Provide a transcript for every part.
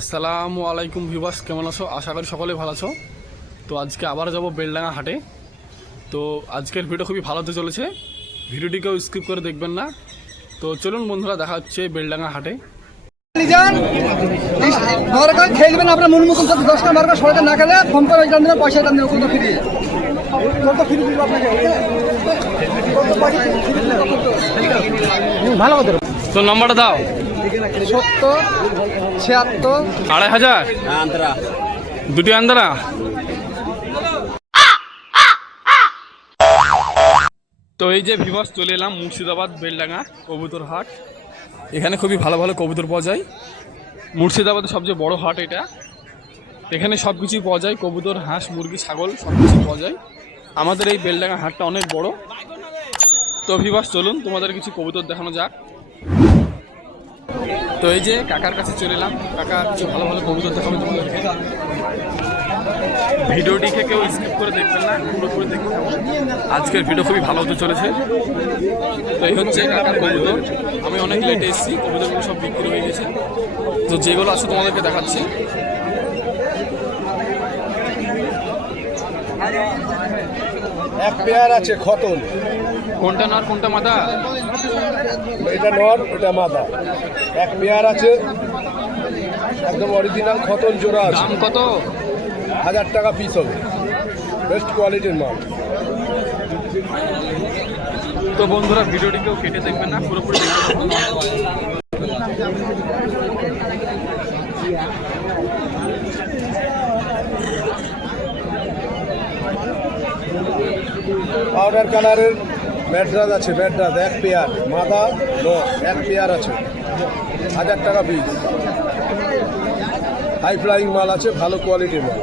আসসালামু আলাইকুম ভিউবার্স কেমন আছো? আশা করি সকলে ভালো আছো। তো আজকে আবার যাব বেলডাঙ্গা হাটে। তো আজকের ভিডিও খুবই ভালো হতে চলেছে। ভিডিওটিকেও স্কিপ করে দেখবেন না। তো চলুন বন্ধুরা দেখা হচ্ছে বেলডাঙ্গা হাটে। খেলবেন আপনার মন মতন যদি দশটা সরকার না খেলে ফোন করে পয়সা টান দেবেন কত ফ্রি। কত ফ্রি দিব আপনাকে। ভালো কথা তো নম্বরটা দাও। সত্তর ছিয়াত্তর। আড়াই হাজার? দুটি আন্দারা? তো এই যে ভিভাস চলে এলাম মুর্শিদাবাদ বেলডাঙ্গা কবুতর হাট। এখানে খুবই ভালো ভালো কবুতর পাওয়া যায়। মুর্শিদাবাদের সবচেয়ে বড় হাট এটা। এখানে সব কিছুই পাওয়া যায় কবুতর হাঁস মুরগি ছাগল সব কিছু পাওয়া যায়। আমাদের এই বেলডাঙ্গা হাটটা অনেক বড়। তো ভিভাস চলুন তোমাদের কিছু কবুতর দেখানো যাক। তো এই যে কাকার কাছে চলে এলাম। কাকা, কিছু ভালো ভালো কবুতর দেখাবে তোমাদেরকে ভিডিওটিকে কেউ স্কিপ করে দেখবেন না, পুরোপুরি দেখতে থাকুন। আজকের ভিডিও খুবই ভালো হতে চলেছে। তো এই হচ্ছে কাকার কবুতর। আমি অনেক লেটে এসেছি, কবুতরগুলো সব বিক্রি হয়ে গেছে। তো যেগুলো আছে তোমাদেরকে দেখাচ্ছি। এক পেয়ার আছে খতন কোনটা নর কোনটা মাদা? এটা নর এটা মাদা। এক পেয়ার আছে। একদম অরিজিনাল খতন জোড়া আছে। দাম কত? হাজার টাকা পিস হবে। বেস্ট কোয়ালিটির মাল। তো বন্ধুরা ভিডিওটিকেও কেটে দেখবেন না পুরোপুরি পাউডার কালারের ম্যাড্রাস আছে ম্যাড্রাস এক পেয়ার। মাদা নর এক পেয়ার আছে। হাজার টাকা পিস হাই ফ্লাইং মাল আছে, ভালো কোয়ালিটির মাল।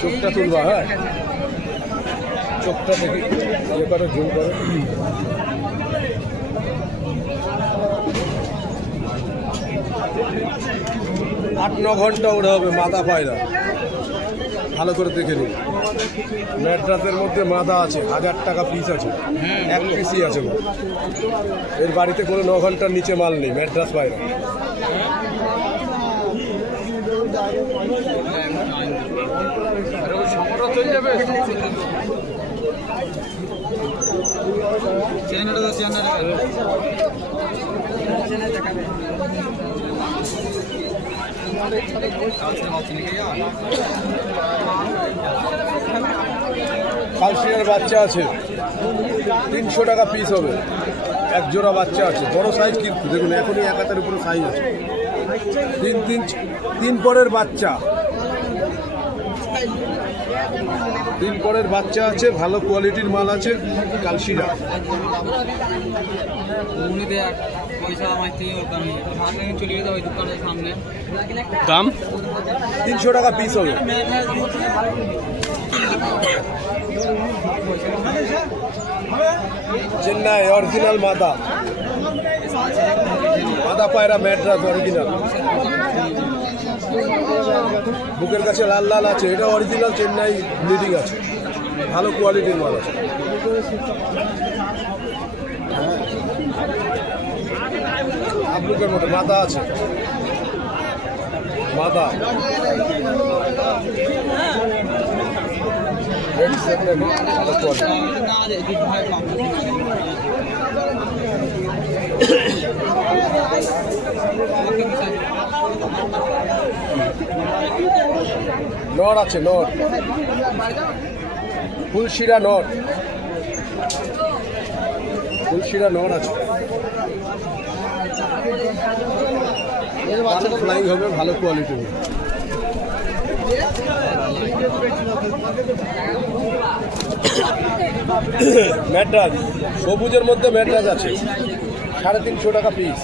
চোখটা তুলবা হ্যাঁ? চোখটা দেখি ইয়ে করো জুম করো। আট, ন ঘণ্টা ওড়ে হবে মাথা পায়রা। ভালো করে দেখে নিন। ম্যাড্রাসের মধ্যে মাদা আছে, হাজার টাকা পিস আছে। এক পিসই আছে। এর বাড়িতে কোনো ন ঘণ্টার নিচে মাল নেই, ম্যাড্রাস পায়রা। কালসিয়ার বাচ্চা আছে। তিনশো টাকা পিস হবে। এক জোড়া বাচ্চা আছে। বড় সাইজ কিন্তু। দেখুন, এখনই এক হাতের উপরে সাইজ আছে। তিন তিন তিন পরের বাচ্চা। তিন পরের বাচ্চা আছে। ভালো কোয়ালিটির মাল আছে। কালশিরা দাম? তিনশো টাকা পিস হবে। চেন্নাই অরিজিনাল মাদা। মাদা পায়রা ম্যাড্রাস অরিজিনাল বুকের কাছে লাল লাল আছে। এটা অরিজিনাল চেন্নাই ব্লিডিং আছে। ভালো কোয়ালিটির মাল আছে। আবলুকের মতো মাদা আছে। মাদা। নর আছে নর। ফুলশিরা নর। ফুলশিরা নর আছে। ভালো ফ্লাইং হবে ভালো কোয়ালিটি হবে। ম্যাড্রাস সবুজের মধ্যে ম্যাড্রাস আছে। সাড়ে তিনশো টাকা পিস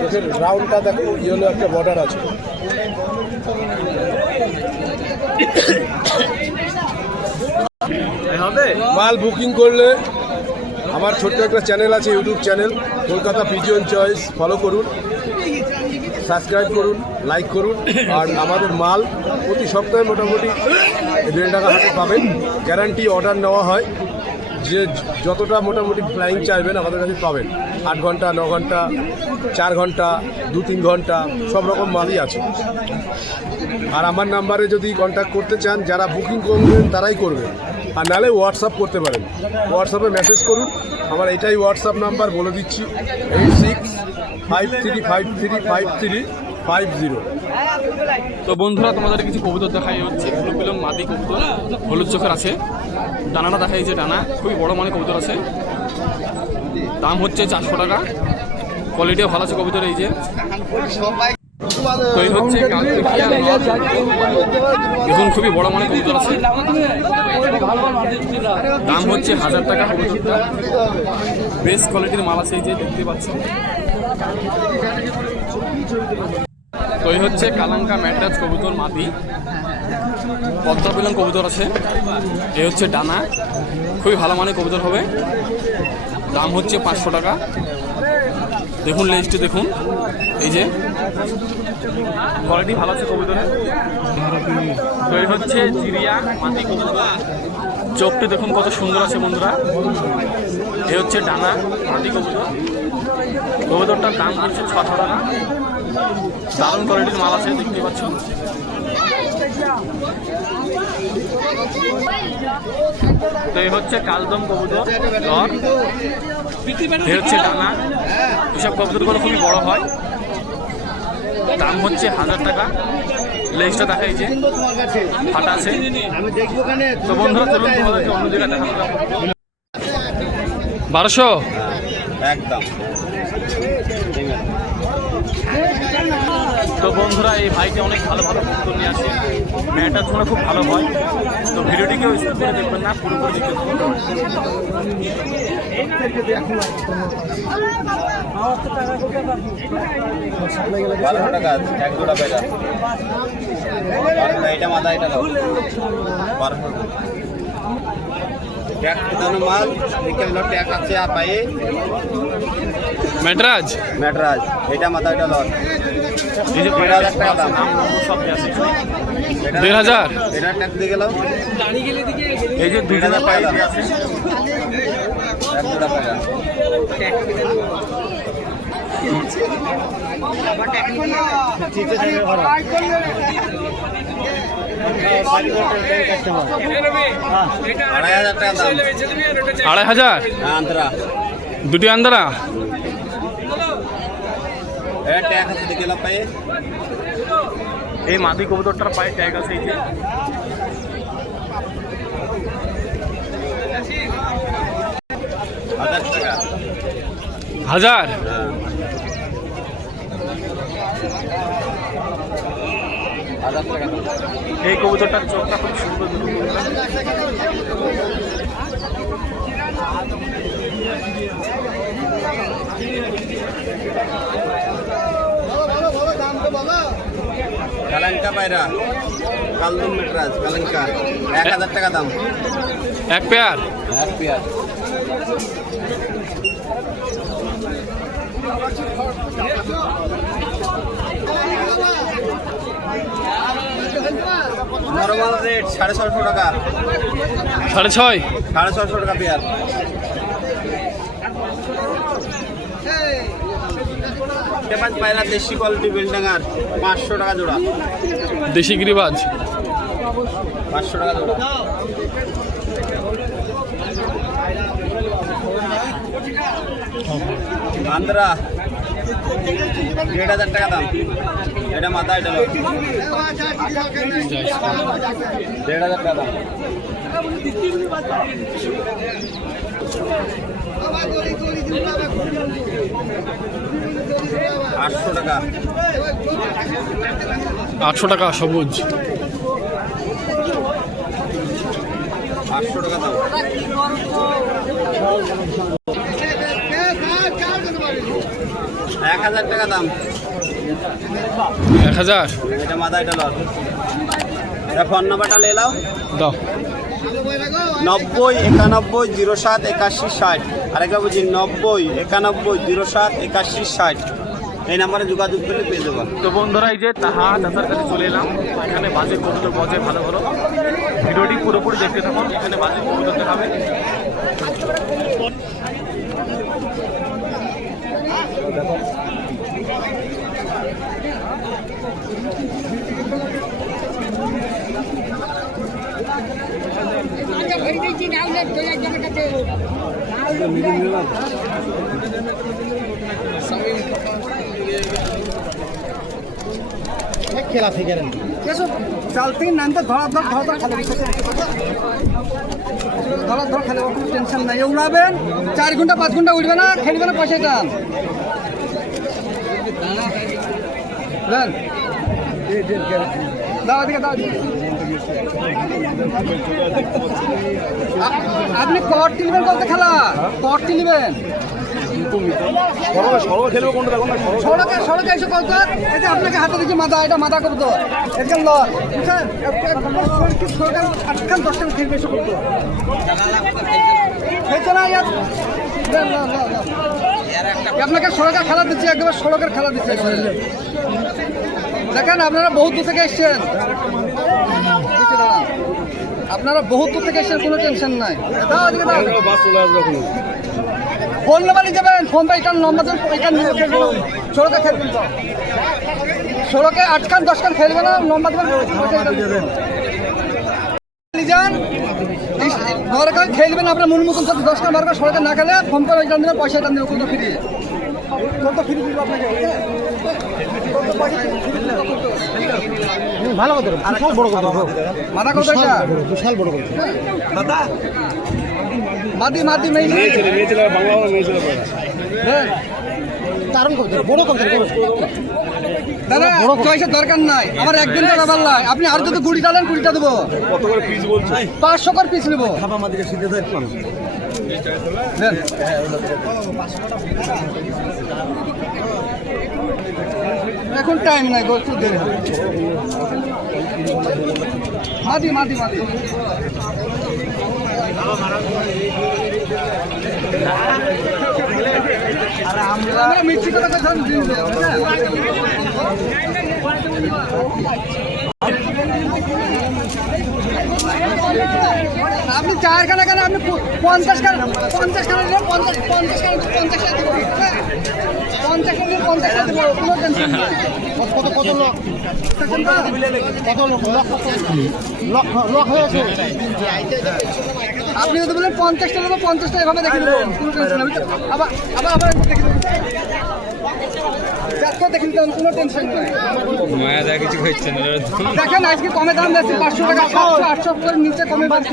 চোখের রাউন্ডটা দেখো ইয়েলো একটা বর্ডার আছে। মাল বুকিং করলে আমার ছোট্ট একটা চ্যানেল আছে YouTube channel Kolkata pigeon choice follow করুন সাবস্ক্রাইব করুন লাইক করুন। আর আমাদের মাল প্রতি সপ্তাহে মোটামুটি দেড় টাকা হাতে পাবেন। গ্যারান্টি অর্ডার নেওয়া হয়। যে যতটা মোটামুটি ফ্লাইং চাইবেন, আমাদের কাছে পাবেন। আট ঘণ্টা, ন ঘণ্টা, চার ঘণ্টা, দু তিন ঘণ্টা, সব রকম মালই আছে। আর আমার নাম্বারে যদি কন্ট্যাক্ট করতে চান, যারা বুকিং করবেন, তারাই করবেন আর নাহলে হোয়াটসঅ্যাপ করতে পারেন। হোয়াটসঅ্যাপে মেসেজ করুন। আমার এটাই হোয়াটসঅ্যাপ নাম্বার বলে দিচ্ছি। Eight six five three five three five three five zero তো বন্ধুরা তোমাদের কিছু কবুতর দেখাই হচ্ছে। ফুল পিলং মাদি কবুতর। হলুদ চোখের আছে। ডানাটা দেখাই যে ডানা খুবই বড় মানে কবুতর আছে। দাম হচ্ছে চারশো টাকা। কোয়ালিটিও ভালো আছে কবুতর এই যে। হচ্ছে। দেখুন খুবই বড় মানে কবুতর আছে। দাম হচ্ছে হাজার টাকা বেস্ট কোয়ালিটির মাল আছে এই যে, দেখতে পাচ্ছ তো হচ্ছে কালাঙ্কা ম্যাট্রাজ কবুতর মাদি। পদ্মা পিলং কবুতর আছে। এ হচ্ছে ডানা। খুবই ভালো মানের কবুতর হবে। দাম হচ্ছে পাঁচশো টাকা। দেখুন লেজটি দেখুন। এই যে। কোয়ালিটি ভালো আছে কবুতরের? তো এই হচ্ছে জিরিয়া মাটি কবুতর। চোখটি দেখুন কত সুন্দর আছে বন্ধুরা। এ হচ্ছে ডানা মাটি কবুতর। কবুতরটার দাম হচ্ছে ছশো টাকা। দারুণ কোয়ালিটির মাল আছে দেখতে পাচ্ছ। তো এই হচ্ছে কালদম কবুতর এই হচ্ছে ডানা এইসব কবুতরগুলো খুবই বড় হয়। দাম হচ্ছে হাজার টাকা। লেজটা দেখা এই যে ফাটা আছে। তো বন্ধুরা, চলুন তোমাদেরকে অন্য জায়গায় দেখা বারোশো? একদম। তো বন্ধুরা এই ভাইকে অনেক ভালো ভালো কবুতর নিয়ে আসে। মেয়েটার জন্য খুব ভালো হয়। তো ভিডিওটিকেও স্কিপ করে দেখবেন না পুরোপুরি দেখতে থাকুন। বারোশো টাকা এক জোড়া পেটা বারোশো এটা মাথা এটা বারোশো মাথা লট। দেড় হাজার এই যে দুই হাজার পাই আড়াই হাজার দাম। আড়াই হাজার? হ্যাঁ, দুটি আন্দারা? ট্যাগ আছে দেখে গেল পায়ে। এই মাদি কবুতরটার পায়ে ট্যাগ আছে এই যে। হাজার টাকা। হাজার? এই কবুতরটার চোখটা খুব সুন্দর বন্ধুরা। কালাঙ্কা পায়রা। কালদুম মেটরাজ কালাঙ্কা। এক হাজার টাকা দাম। এক পেয়ার? এক পেয়ার। নর্মাল রেট সাড়ে ছশো টাকা। সাড়ে ছয়? সাড়ে ছশো টাকা পেয়ার। পাঁচ পায়রা দেশি কোয়ালিটি বিল্ডাঙ্গার পাঁচশো টাকা জোড়া। দেশি গিরিবাজ। পাঁচশো টাকা জোড়া। আন্দ্রা দেড় হাজার টাকা দাম। এটা মাথা এটা দেড় হাজার টাকা দাম। আটশো টাকা। আটশো টাকা সবুজ। আটশো টাকা দাম এক হাজার টাকা দাম। এক হাজার? এটা এটা ফোন নাম্বারটা লে নাও। দাও। নব্বই, একানব্বই, জিরো সাত, একাশি, ষাট। আরেকবার বলছি, নব্বই, একানব্বই, জিরো সাত, একাশি, ষাট। এই নাম্বারে যোগাযোগ করলে পেয়ে যাব তো বন্ধুরা, এই যে তাহা দাদার কাছে চলে এলাম। এখানে বাজে কবুতর বজে ভালো ভালো। ভিডিওটি পুরোপুরি দেখতে থাকুন। এখানে বাজে কবুতর দেখাবে। চাল থেকে নামতে ধরা ধর ধরা ধর খালে ধরা ধর খালে কোনো টেনশন নাই উড়াবেন চার ঘণ্টা পাঁচ ঘণ্টা উঠবে না খেলবে না পয়সা টান দেন দাও এদিকে দাও এদিকে। আপনি কট টিলবেন বলতে খেলা? কট টিলবেন সড়কে সড়কে এসে কত এই যে আপনাকে হাতে দিচ্ছি এটা করতো এটা লর। বুঝছেন? সরকার আটখান দশখান খেলবে এসে করতো খেলছে না ইয়ার? দেন, লও, লও, লও। আপনাকে সড়কের খেলা দিচ্ছে একদম সড়কের খেলা দিচ্ছে। দেখেন আপনারা বহুত দূর থেকে এসছেন। আপনারা বহুত দূর থেকে এসছেন কোনো টেনশন নাই। ফোন নাম্বারই যাবেন ফোন পে এখানে নম্বর খেলবেন সড়কে খেলবেন সড়কে আটখান দশখান খেলবে না নম্বর দেবেন যান। দরকার খেলবেন আপনার মন মতন সাথে দশখান বারোখান সড়কে না খেলে ফোন করে ওইখান দেবেন পয়সা টান দেবেন ফিরিয়ে। ভালো কথা বিশাল বড় কথা মাথা এটা বিশাল বড় কথা দাদা মাদি মাদি মেয়ে হ্যাঁ দারুণ কবিতা বড় কবিতা দাদা পয়সার দরকার নাই আমার একদিন আপনি আর যদি কুড়িটা দেবো কত করে পিস বলছো? পাঁচশো করে পিস নেব। এখন টাইম নাই, গো, একটু দেরি। মাদি মাদি মাদি আমরা মিষ্টি কথা কথা দিন দেব? আপনি চার খানা কেন? আপনি পঞ্চাশ খানা পঞ্চাশ খানা নিলেন পঞ্চাশ পঞ্চাশ খানা পঞ্চাশ খানা হ্যাঁ? পঞ্চাশ খানা পঞ্চাশ খানা দেবো কোনো টেনশন কত কত লোক? কত লোক? লক্ষ লক্ষ হয়েছে আপনি যদি বলেন পঞ্চাশটা নেব পঞ্চাশটা এভাবে দেখে দেবো কোনো টেনশন আবার আবার আবার দেখে দেবো। চারটা দেখে দিতে হবে, কোনো টেনশন নেই। মায়া কিছু হচ্ছে না। দেখেন আজকে কমে দাম দিচ্ছে পাঁচশো টাকা সাতশো আটশো করে নিচে কমে কত?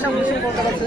সব এসব করতেছে।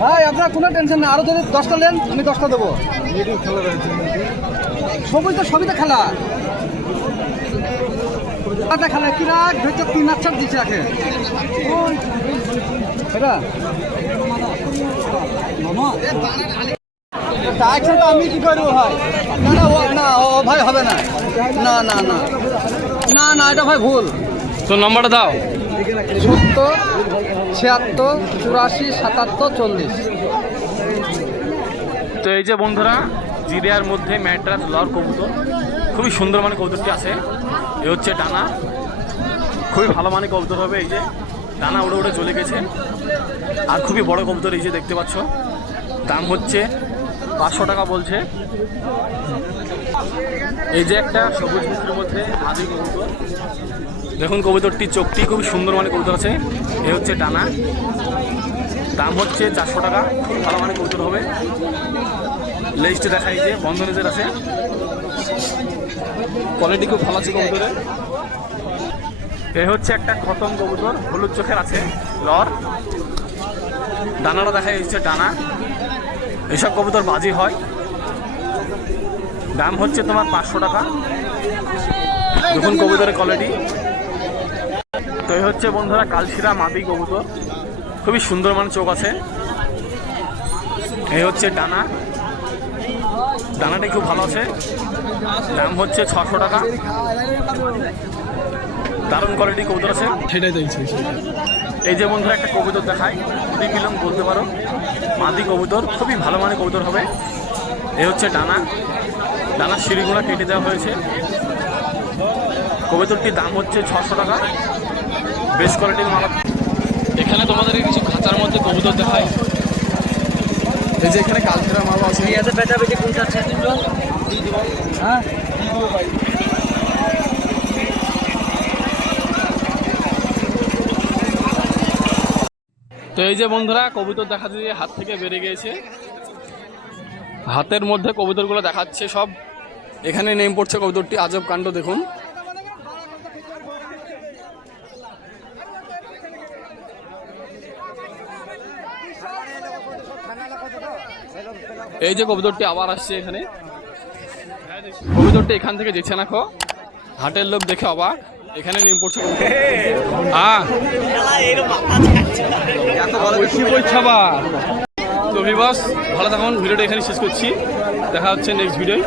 ভাই, আপনার কোনো টেনশন নেই। আরও যদি দশটা নেন, আমি দশটা দেবো। সবই তো সবই তো খেলা। খেলা তিন দিচ্ছে আগে এটা? তো আমি কি করব ভাই? না না, ও না ও ভাই হবে না। না না না। না না, এটা ভাই ভুল। তো নম্বরটা দাও। সত্তর ছিয়াত্তর চুরাশি সাতাত্তর চল্লিশ। তো এই যে বন্ধুরা জিরিয়ার মধ্যে ম্যাড্রাস লর কবুতর খুবই সুন্দর মানে কবুতরটি আছে। এ হচ্ছে ডানা। খুবই ভালো মানে কবুতর হবে এই যে। ডানা উড়ে উড়ে চলে গেছে। আর খুবই বড় কবুতর এই যে দেখতে পাচ্ছ। দাম হচ্ছে পাঁচশো টাকা বলছে। এই যে একটা সবুজ মিত্রের মধ্যে আদি কবুতর। দেখুন কবুতরটি চোখটি খুব সুন্দর মানে কবুতর আছে। এ হচ্ছে টানা দাম হচ্ছে চারশো টাকা। ভালো মানে কবুতর হবে। লেজটা দেখাই যে বন্ধ নিজের আছে। কোয়ালিটি খুব ভালো আছে কবুতরের। এ হচ্ছে একটা খতম কবুতর। হলুদ চোখের আছে। লর। ডানাটা দেখা যাচ্ছে ডানা। এসব কবুতর বাজি হয়। দাম হচ্ছে তোমার পাঁচশো টাকা। দেখুন কবুতরের কোয়ালিটি তো এই হচ্ছে বন্ধুরা কালশিরা মাদি কবুতর। খুবই সুন্দর মানে চোখ আছে। এই হচ্ছে ডানা। ডানাটি খুব ভালো আছে। দাম হচ্ছে ছশো টাকা। দারুণ কোয়ালিটি কবুতর আছে। সেটাই দেখছি এই যে বন্ধুরা একটা কবুতর দেখায় দুই কিলম বলতে পারো। মাদি কবুতর খুবই ভালো মানের কবুতর হবে। এই হচ্ছে ডানা। ডানার সিঁড়িগুলো কেটে দেওয়া হয়েছে। কবুতরটির দাম হচ্ছে ছশো টাকা। বেশ কোয়ালিটির মাল। এখানে তোমাদের কিছু খাঁচার মধ্যে কবুতর দেখায় এই যে এখানে কালচেরা মাল আছে। বেচা বেচে কোন চাচ্ছে হ্যাঁ? তো এই যে বন্ধুরা কবুতর দেখা দিয়ে হাত থেকে বেড়ে গিয়েছে। হাতের মধ্যে কবুতরগুলো দেখাচ্ছে সব। এখানে নেম পড়ছে কবুতরটি আজব কাণ্ড দেখুন। এই যে কবুতরটি আবার আসছে এখানে। কবুতরটি এখান থেকে যেছে না খো। হাটের লোক দেখে অবাক। এখানে নেম পড়ছে ভিবাস ভালো থাকুন। ভিডিওটা এখানে শেষ করছি। দেখা হচ্ছে নেক্সট ভিডিও